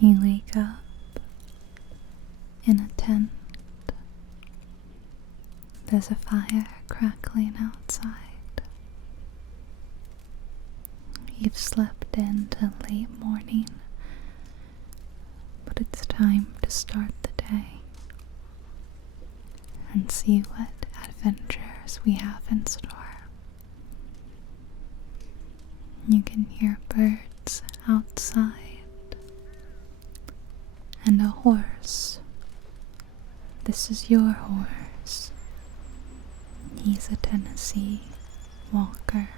You wake up in a tent. There's a fire crackling outside. You've slept into late morning, but it's time to start the day and see what adventures we have in store. You can hear birds outside and a horse. This is your horse. He's a Tennessee walker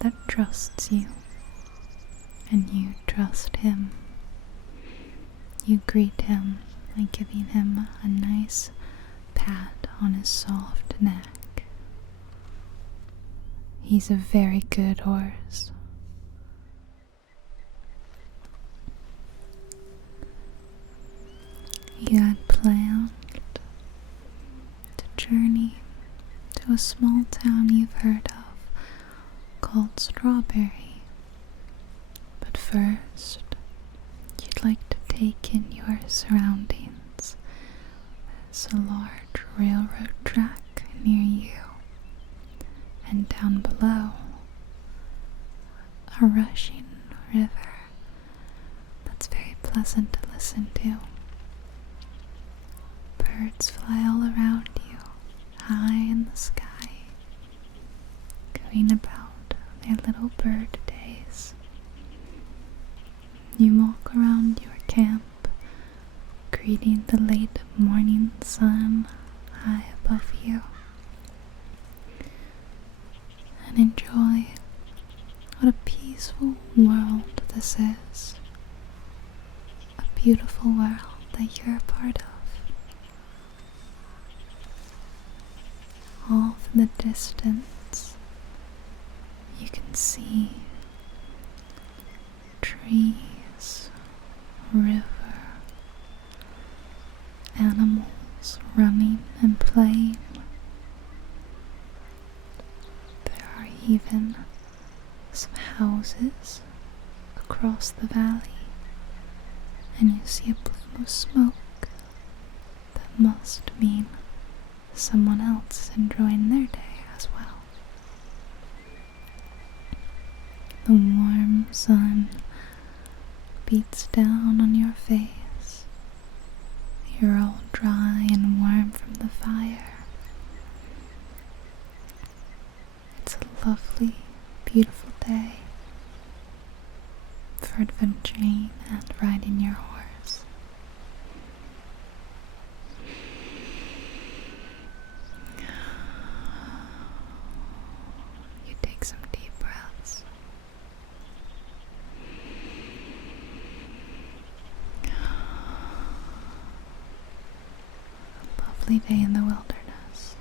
that trusts you, and you trust him. You greet him by giving him a nice pat on his soft neck. He's a very good horse. You had planned to journey to a small town you've heard of called Strawberry. But first, you'd like to take in your surroundings. There's a large railroad track near you, and down below, a rushing river that's very pleasant to listen to. Birds fly all around you, high in the sky, going about their little bird days. You walk around your camp, greeting the late morning sun high above you, and enjoy what a peaceful world this is. A beautiful world that you're a part of. Off in the distance, you can see trees, river, animals running and playing. There are even some houses across the valley, and you see a plume of smoke. That must mean someone else is enjoying their day as well. The warm sun beats down on your face. You're all dry and warm from the fire. It's a lovely, beautiful day for adventuring and riding your horse. You take some deep breaths. A lovely day in the wilderness.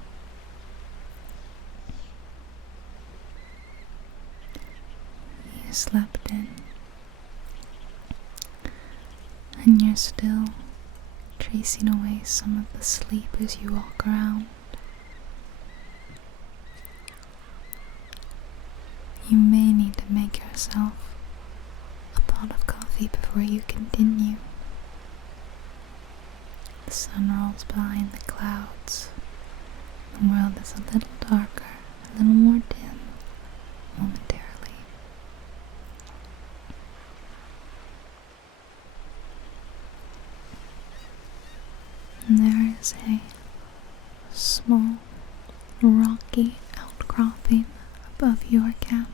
You slept in, and you're still chasing away some of the sleep as you walk around. You may need to make yourself a pot of coffee before you continue. The sun rolls behind the clouds. The world is a little darker, a little more dim momentarily. And there is a small rocky outcropping above your camp,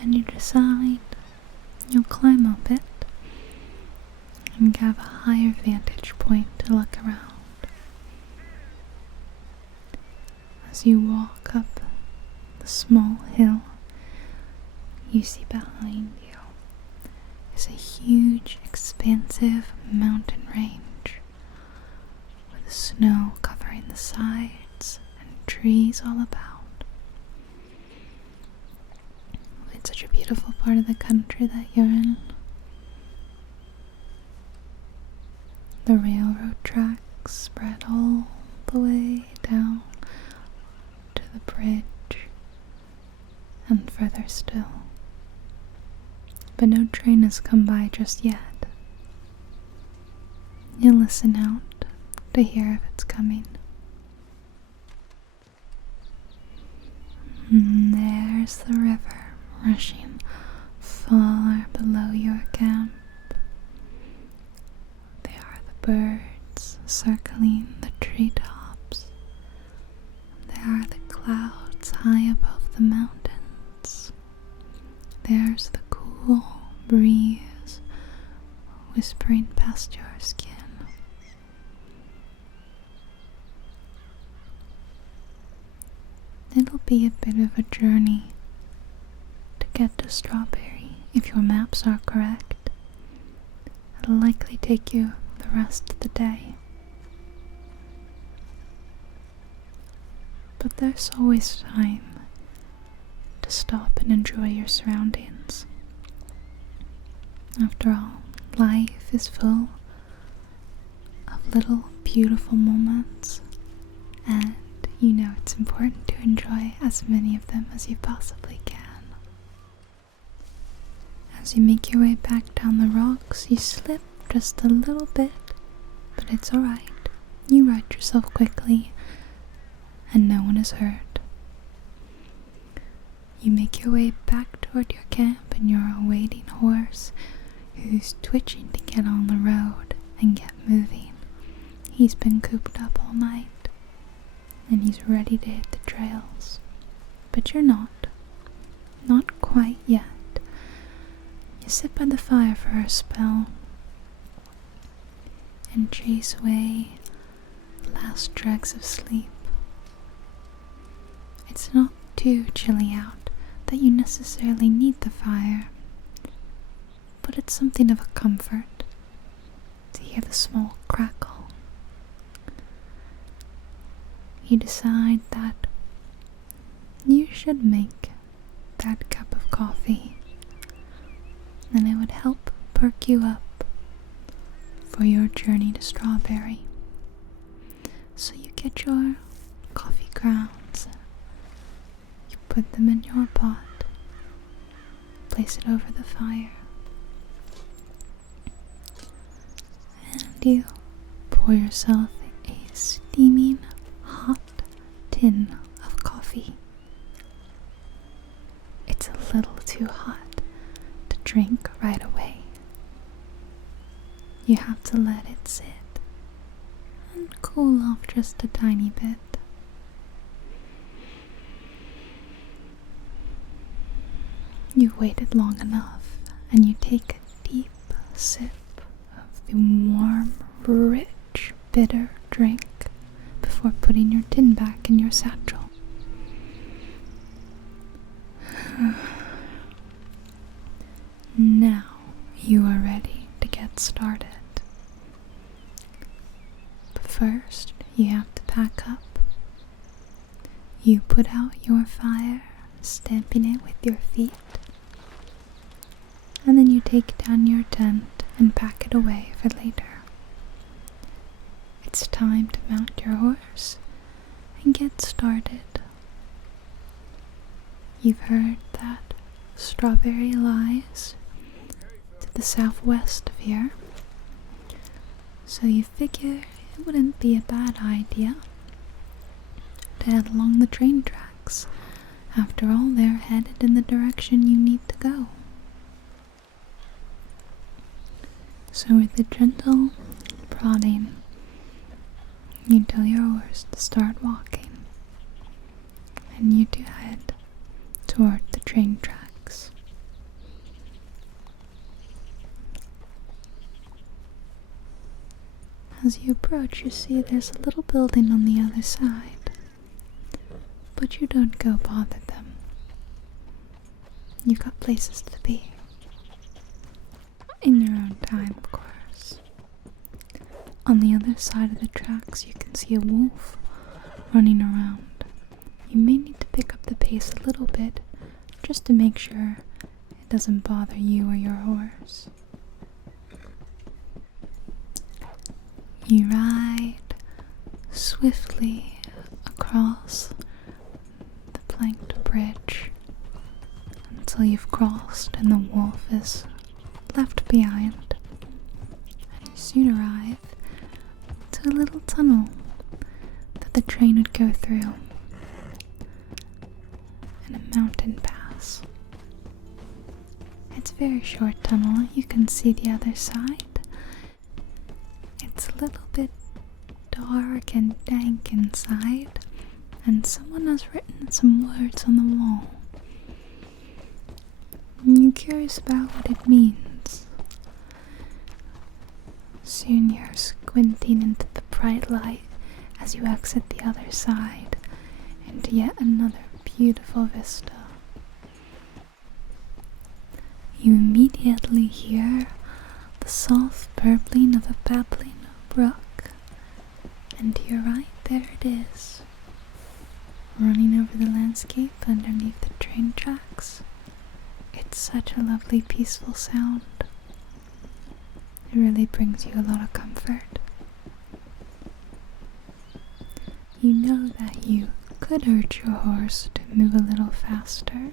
and you decide you'll climb up it and have a higher vantage point to look around. As you walk up the small hill, you see behind you is a huge, expansive mountain range with snow covering the sides and trees all about. It's such a beautiful part of the country that you're in. The railroad tracks spread all the way down to the bridge and further still. but no train has come by just yet. You listen out to hear if it's coming. And there's the river rushing far below your camp. There are the birds circling the treetops. There are the clouds high above the mountains. There's the cool breeze whispering past your skin. It'll be a bit of a journey to get to Strawberry if your maps are correct. It'll likely take you the rest of the day. But there's always time to stop and enjoy your surroundings. After all, life is full of little beautiful moments, and you know it's important to enjoy as many of them as you possibly can. As you make your way back down the rocks, you slip just a little bit, but it's alright. You right yourself quickly, and no one is hurt. You make your way back toward your camp and your awaiting horse, who's twitching to get on the road and get moving. He's been cooped up all night, and he's ready to hit the trails. But you're not. Not quite yet. You sit by the fire for a spell and chase away the last dregs of sleep. It's not too chilly out that you necessarily need the fire, but it's something of a comfort to hear the small crackle. You decide that you should make that cup of coffee, and it would help perk you up for your journey to Strawberry. So you get your coffee grounds, you put them in your pot, place it over the fire, and you pour yourself a steaming hot tin of coffee. It's a little too hot to drink right away. You have to let it sit and cool off just a tiny bit. You've waited long enough, and you take a deep sip of the warm, rich, bitter drink before putting your tin back in your satchel. Now you are ready to get started. But first, you have to pack up. You put out your fire, stamping it with your feet, and then you take down your tent and pack it away for later. It's time to mount your horse and get started. You've heard that Strawberry lies to the southwest of here, so you figure it wouldn't be a bad idea to head along the train tracks. After all, they're headed in the direction you need to go. So with a gentle prodding, you tell your horse to start walking, and you two head toward the train tracks. As you approach, you see there's a little building on the other side, but you don't go bother them. You've got places to be. In your own time, of course. On the other side of the tracks, you can see a wolf running around. You may need to pick up the pace a little bit just to make sure it doesn't bother you or your horse. You ride swiftly across the planked bridge until you've crossed and the wolf is left behind, and you soon arrive to a little tunnel that the train would go through, and a mountain pass. It's a very short tunnel. You can see the other side. It's a little bit dark and dank inside, and someone has written some words on the wall. You're curious about what it means. Soon you're squinting into the bright light as you exit the other side into yet another beautiful vista. You immediately hear the soft burbling of a babbling brook, and to your right, there it is, running over the landscape underneath the train tracks. It's such a lovely, peaceful sound. It really brings you a lot of comfort. You know that you could urge your horse to move a little faster,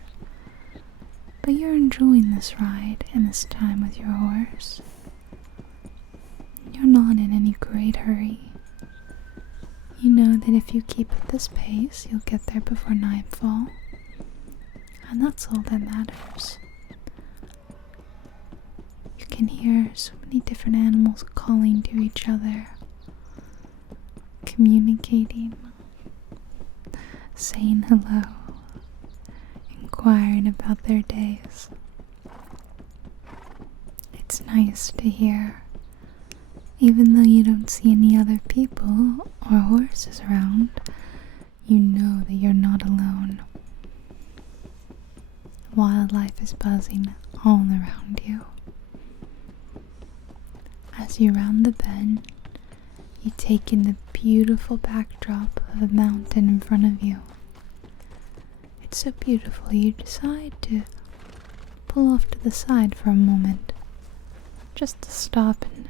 but you're enjoying this ride and this time with your horse. You're not in any great hurry. You know that if you keep at this pace, you'll get there before nightfall, and that's all that matters. You can hear so many different animals calling to each other, communicating, saying hello, inquiring about their days. It's nice to hear. Even though you don't see any other people or horses around, you know that you're not alone. Wildlife is buzzing all around you. As you round the bend, you take in the beautiful backdrop of a mountain in front of you. It's so beautiful you decide to pull off to the side for a moment, just to stop and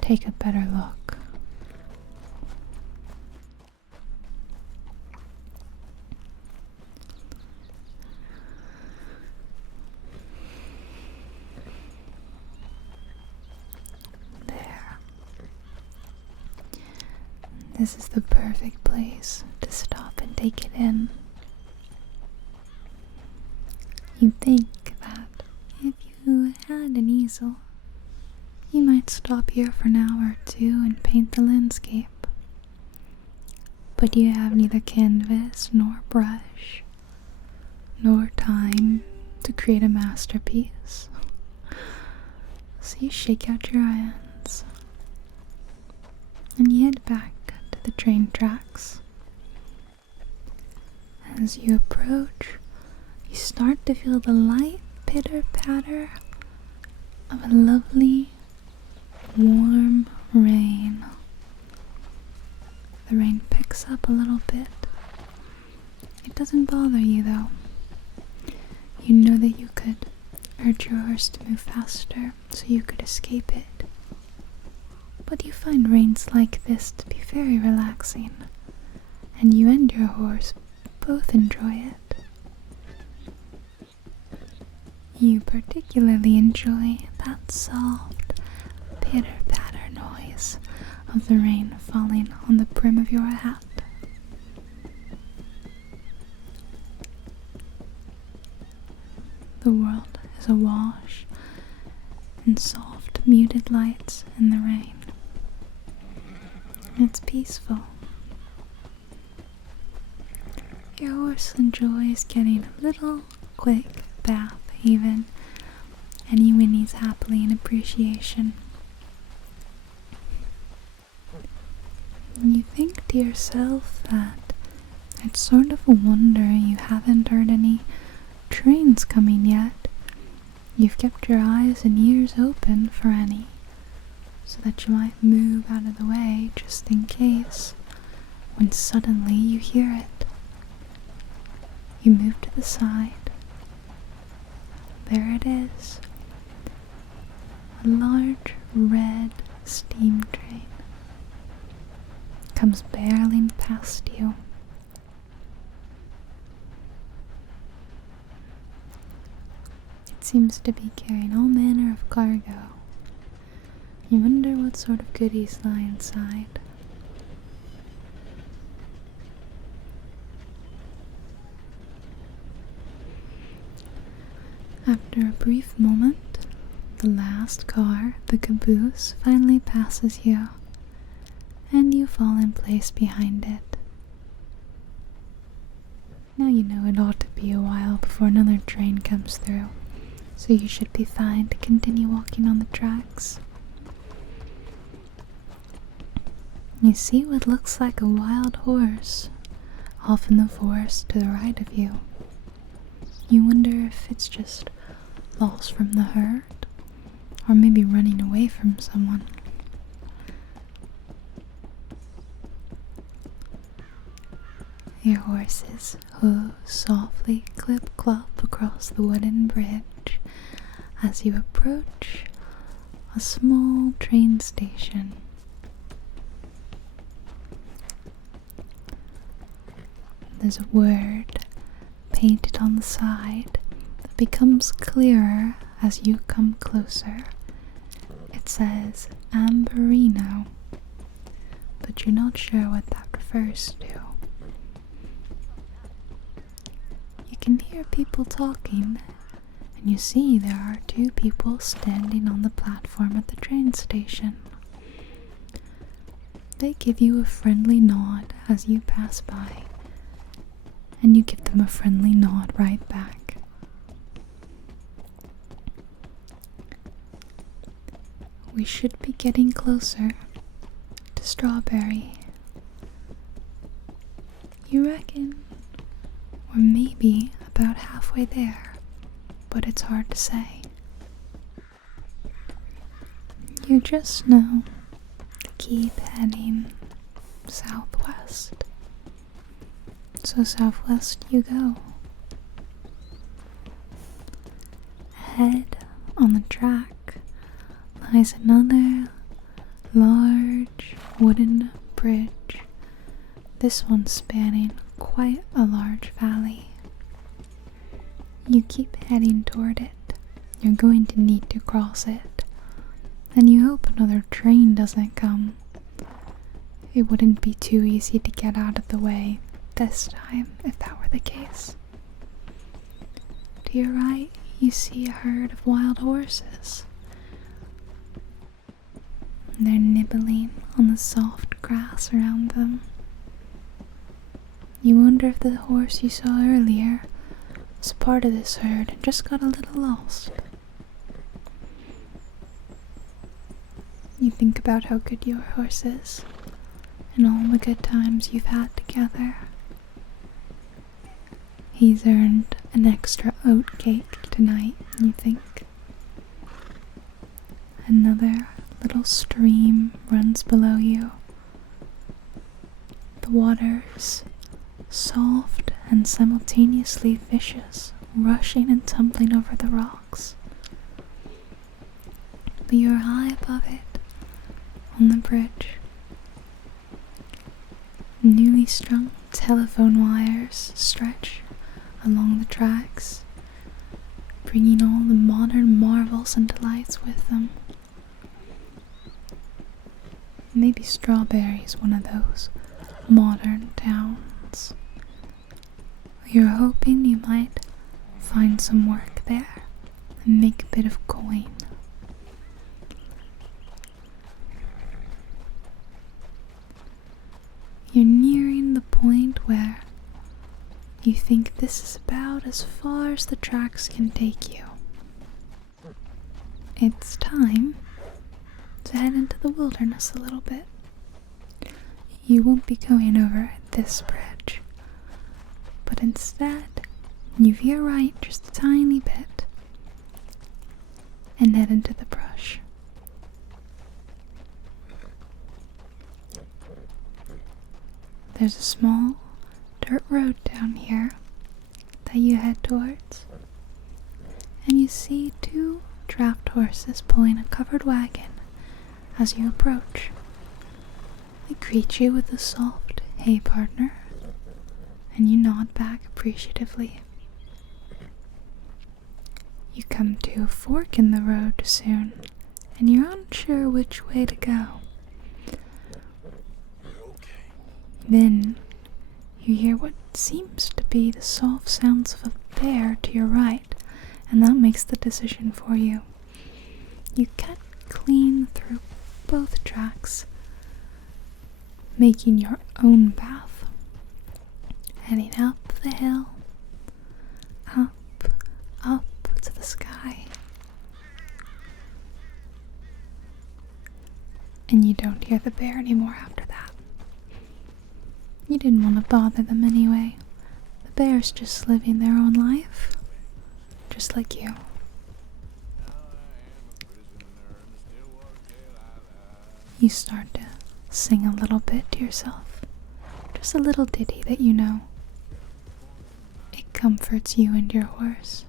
take a better look. There. This is the perfect place to stop and take it in. You'd think that if you had an easel, you might stop here for an hour or two and paint the landscape. But you have neither canvas nor brush, nor time to create a masterpiece. So you shake out your irons and you head back to the train tracks. As you approach, you start to feel the light pitter-patter of a lovely warm rain. The rain picks up a little bit. It doesn't bother you though. You know that you could urge your horse to move faster so you could escape it. But you find rains like this to be very relaxing, and you and your horse both enjoy it. You particularly enjoy that soft pitter-patter noise of the rain falling on the brim of your hat. The world is awash in soft, muted lights in the rain. It's peaceful. Your horse enjoys getting a little quick bath even, and you whinnies happily in appreciation. You think to yourself that it's sort of a wonder you haven't heard any trains coming yet. You've kept your eyes and ears open for any, so that you might move out of the way just in case, when suddenly you hear it. You move to the side. There it is. A large red steam train comes barreling past you. It seems to be carrying all manner of cargo. You wonder what sort of goodies lie inside. After a brief moment, the last car, the caboose, finally passes you, and you fall in place behind it. Now you know it ought to be a while before another train comes through, so you should be fine to continue walking on the tracks. You see what looks like a wild horse off in the forest to the right of you. You wonder if it's just lost from the herd, or maybe running away from someone. Your horse's hooves softly clip-clop across the wooden bridge as you approach a small train station. There's a word painted on the side that becomes clearer as you come closer. It says Amberino, but you're not sure what that refers to. You can hear people talking, and you see there are two people standing on the platform at the train station. They give you a friendly nod as you pass by, and you give them a friendly nod right back. We should be getting closer to Strawberry. You reckon we're maybe about halfway there, but it's hard to say. You just know to keep heading southwest. So southwest you go. Ahead on the track lies another large wooden bridge, this one spanning quite a large valley. You keep heading toward it. You're going to need to cross it, and you hope another train doesn't come. It wouldn't be too easy to get out of the way this time if that were the case. To your right, you see a herd of wild horses. They're nibbling on the soft grass around them. You wonder if the horse you saw earlier was part of this herd and just got a little lost. You think about how good your horse is and all the good times you've had together. He's earned an extra oat cake tonight, you think. Another little stream runs below you. The water's soft and simultaneously vicious, rushing and tumbling over the rocks. But you're high above it, on the bridge. Newly strung telephone wires stretch along the tracks, bringing all the modern marvels and delights with them. Maybe Strawberry's one of those modern towns. You're hoping you might find some work there and make a bit of coin. You're nearing the point where you think this is about as far as the tracks can take you. It's time to head into the wilderness a little bit. You won't be going over this bridge, but instead you veer right just a tiny bit and head into the brush. There's a small dirt road down here that you head towards, and you see two draft horses pulling a covered wagon as you approach. They greet you with a soft, "Hey partner," and you nod back appreciatively. You come to a fork in the road soon, and you're unsure which way to go. Then you hear what seems to be the soft sounds of a bear to your right, and that makes the decision for you. You cut clean through both tracks, making your own path, heading up the hill, up to the sky. And you don't hear the bear anymore after that. You didn't want to bother them anyway. The bear's just living their own life, just like you. You start to sing a little bit to yourself, just a little ditty that you know. It comforts you and your horse.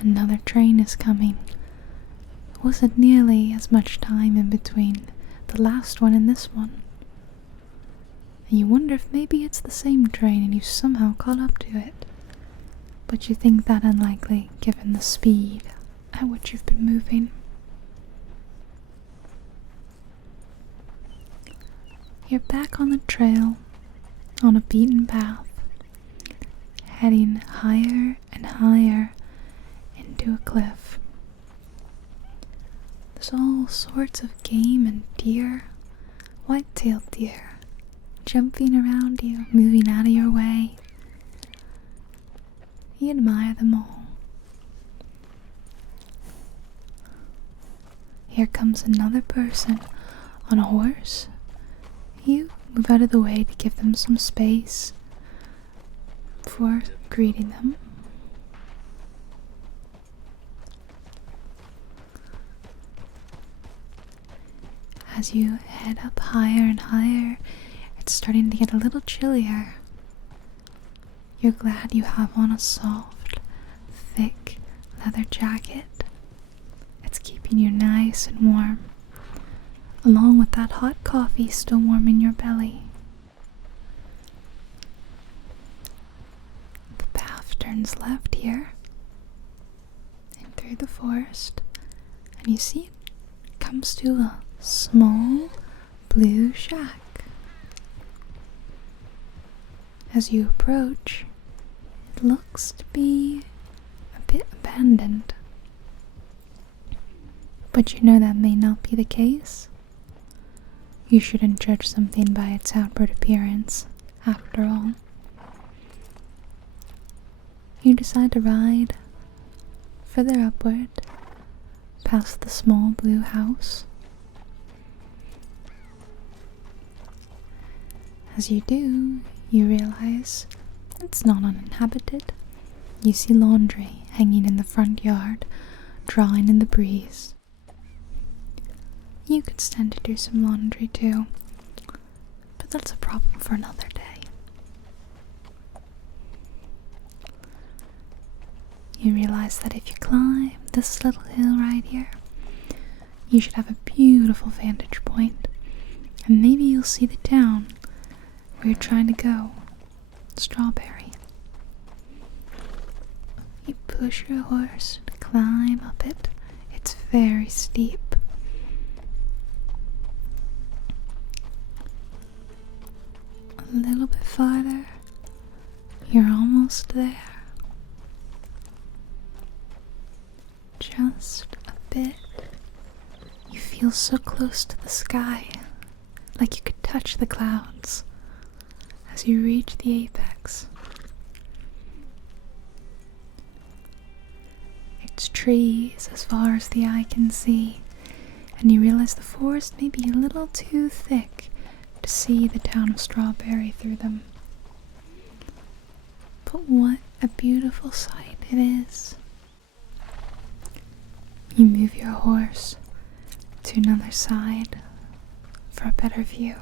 Another train is coming. There wasn't nearly as much time in between the last one and this one. And you wonder if maybe it's the same train and you somehow caught up to it. But you think that unlikely given the speed at which you've been moving. You're back on the trail, on a beaten path, heading higher and higher into a cliff. There's all sorts of game and deer, white-tailed deer, jumping around you, moving out of your way. You admire them all. Here comes another person on a horse. You move out of the way to give them some space before greeting them. As you head up higher and higher, it's starting to get a little chillier. You're glad you have on a soft, thick leather jacket. It's keeping you nice and warm, along with that hot coffee still warming your belly. The path turns left here, and through the forest, and you see it comes to a small blue shack. As you approach, it looks to be a bit abandoned. But you know that may not be the case. You shouldn't judge something by its outward appearance, after all. You decide to ride further upward, past the small blue house. As you do, you realize it's not uninhabited. You see laundry hanging in the front yard, drawing in the breeze. You could stand to do some laundry too, but that's a problem for another day. You realize that if you climb this little hill right here, you should have a beautiful vantage point, and maybe you'll see the town where you're trying to go, Strawberry. You push your horse to climb up it. It's very steep. A little bit farther, you're almost there. Just a bit. You feel so close to the sky, like you could touch the clouds. As you reach the apex, it's trees as far as the eye can see, and you realize the forest may be a little too thick to see the town of Strawberry through them. But what a beautiful sight it is. You move your horse to another side for a better view.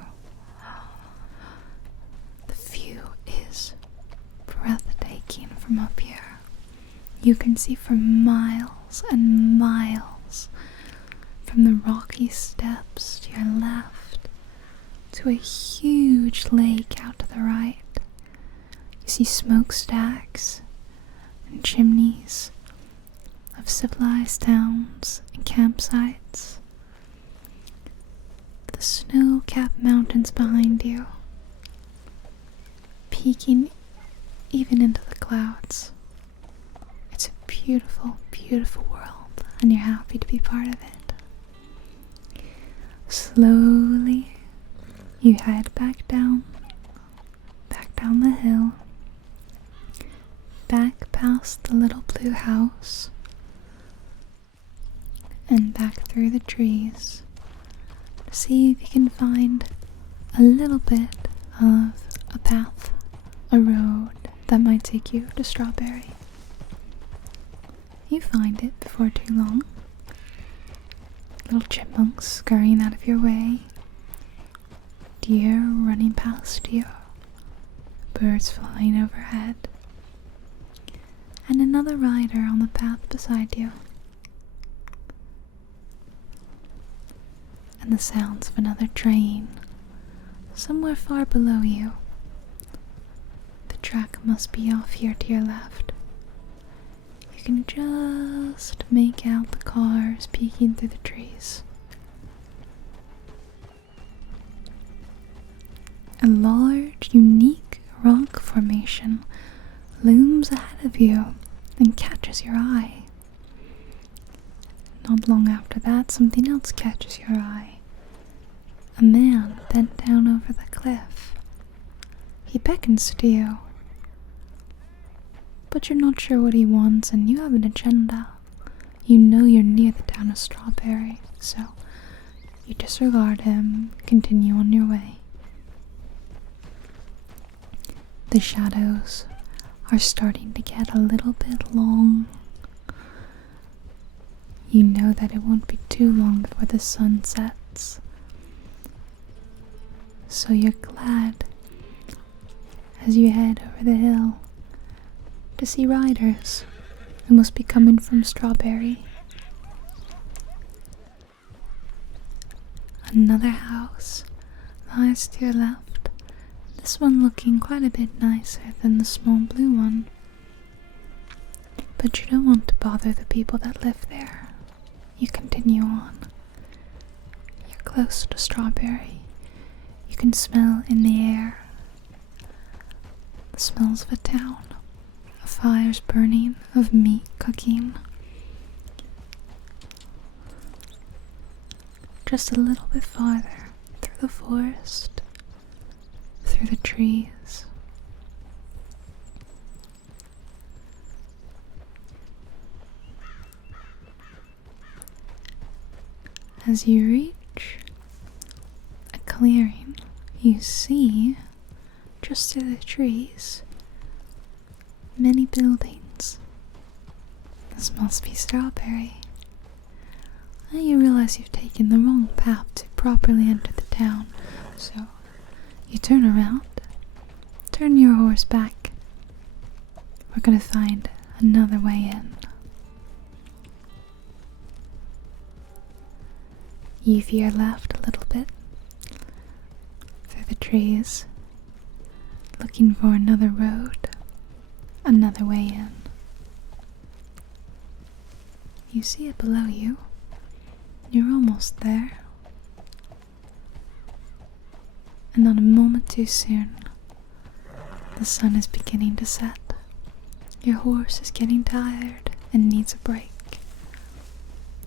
Breathtaking from up here. You can see for miles and miles, from the rocky steps to your left to a huge lake out to the right. You see smokestacks and chimneys of civilized towns and campsites. The snow-capped mountains behind you, peeking even into the clouds. It's a beautiful, beautiful world, and you're happy to be part of it. Slowly, you head back down the hill, back past the little blue house, and back through the trees to see if you can find a little bit of a path, a road that might take you to Strawberry. You find it before too long. Little chipmunks scurrying out of your way, deer running past you, birds flying overhead, and another rider on the path beside you, and the sounds of another train somewhere far below you. The track must be off here to your left. You can just make out the cars peeking through the trees. A large, unique rock formation looms ahead of you and catches your eye. Not long after that, something else catches your eye. A man bent down over the cliff. He beckons to you, but you're not sure what he wants, and you have an agenda. You know you're near the town of Strawberry, so you disregard him, continue on your way. The shadows are starting to get a little bit long. You know that it won't be too long before the sun sets, so you're glad as you head over the hill to see riders who must be coming from Strawberry. Another house lies to your left, this one looking quite a bit nicer than the small blue one. But you don't want to bother the people that live there. You continue on. You're close to Strawberry. You can smell in the air the smells of a town, of fires burning, of meat cooking. Just a little bit farther, through the forest, through the trees. As you reach a clearing, you see, just through the trees, many buildings. This must be Strawberry. And you realize you've taken the wrong path to properly enter the town, so you turn around, turn your horse back. We're gonna find another way in. You veer left a little bit through the trees, looking for another road, another way in. You see it below you. You're almost there. And not a moment too soon, the sun is beginning to set. Your horse is getting tired and needs a break.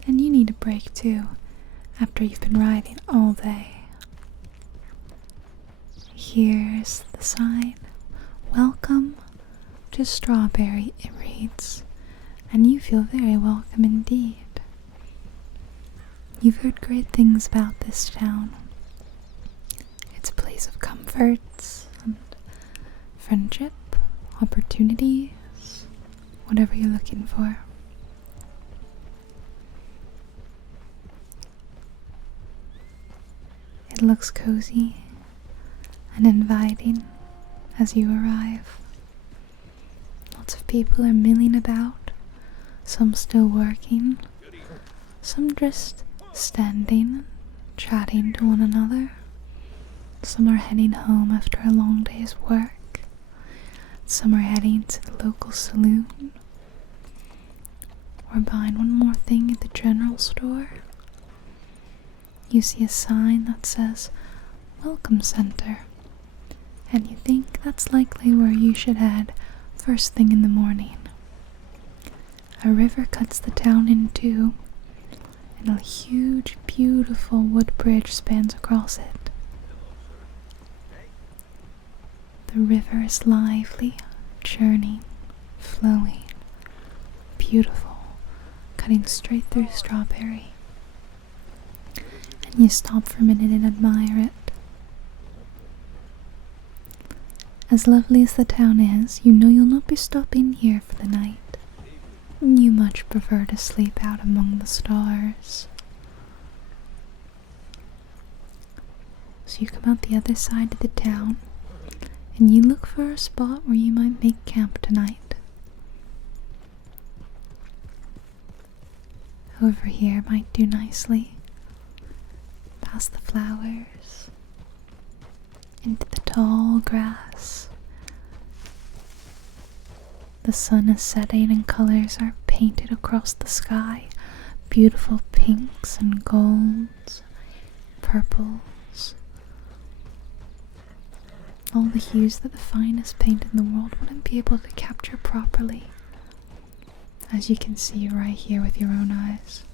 And you need a break too, after you've been riding all day. Here's the sign. Welcome to Strawberry, it reads, and you feel very welcome indeed. You've heard great things about this town. It's a place of comforts and friendship, opportunities, whatever you're looking for. It looks cozy and inviting as you arrive. Lots of people are milling about, some still working, some just standing, chatting to one another. Some are heading home after a long day's work. Some are heading to the local saloon, or buying one more thing at the general store. You see a sign that says Welcome Center, and you think that's likely where you should head first thing in the morning. A river cuts the town in two, and a huge, beautiful wood bridge spans across it. The river is lively, churning, flowing, beautiful, cutting straight through Strawberry. And you stop for a minute and admire it. As lovely as the town is, you know you'll not be stopping here for the night. You much prefer to sleep out among the stars. So you come out the other side of the town, and you look for a spot where you might make camp tonight. Over here might do nicely. Past the flowers, into the tall grass. The sun is setting and colors are painted across the sky. Beautiful pinks and golds, purples. All the hues that the finest paint in the world wouldn't be able to capture properly, as you can see right here with your own eyes.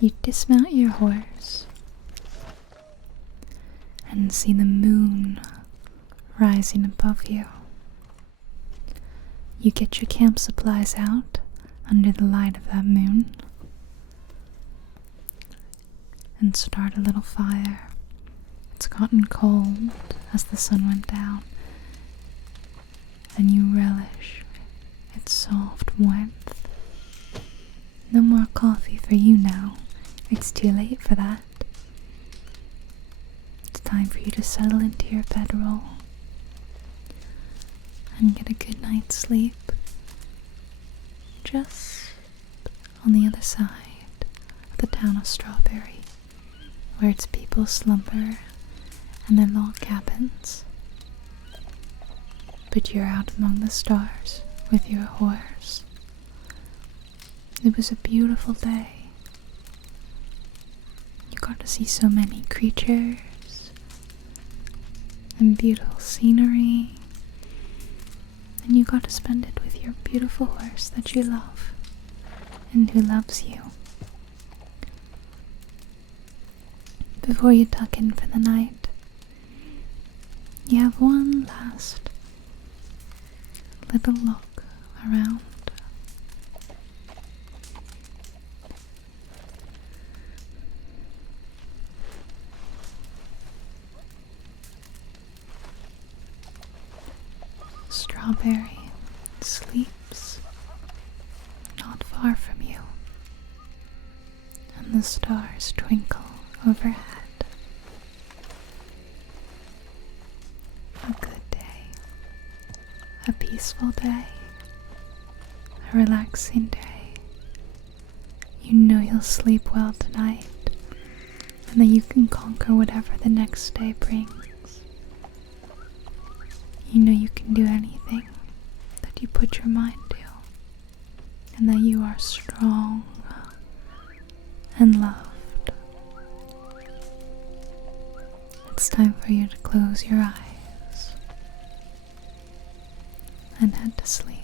You dismount your horse and see the moon rising above you. You get your camp supplies out under the light of that moon and start a little fire. It's gotten cold as the sun went down, and you relish its soft warmth. No more coffee for you now. It's too late for that. It's time for you to settle into your bedroll and get a good night's sleep just on the other side of the town of Strawberry, where its people slumber in their log cabins. But you're out among the stars with your horse. It was a beautiful day. You got to see so many creatures and beautiful scenery, and you got to spend it with your beautiful horse that you love and who loves you. Before you tuck in for the night, you have one last little look around. Strawberry sleeps not far from you, and the stars twinkle overhead. A good day, a peaceful day, a relaxing day. You know you'll sleep well tonight, and that you can conquer whatever the next day brings. You know you can do anything that you put your mind to, and that you are strong and loved. It's time for you to close your eyes and head to sleep.